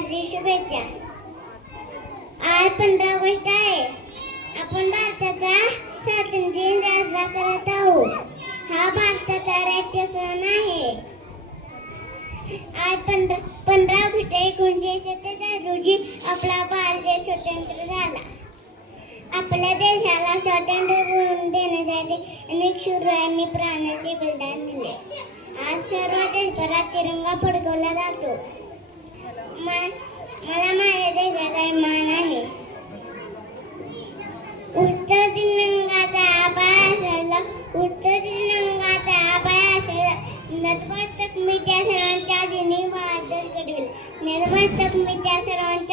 हार्दिक शुभेच्छा. आज 15 ऑगस्ट आहे. आपण भारताचा स्वातंत्र्य दिन साजरा करत आहोत. हा भारताचा राष्ट्रीय सण आहे. आज 15 ऑगस्ट 1947 रोजी आपला भारत देश स्वतंत्र झाला. आपल्या देशाला स्वातंत्र्य मिळवून देण्यासाठी अनेक शूरांनी प्राणाचे बलिदान दिले. आज सर्व देशभरात तिरंगा फडकवला जातो. मला माझ्या देशाचा अभिमान आहे. उत्तर तिरंगाचा आभाळ असेल, उत्तर तिरंगाचा आभाळ असेल, नतमस्तक मी त्या सर्वांच्या जिनी बहादर करेल. नतमस्तक मी त्या सर्वांच्या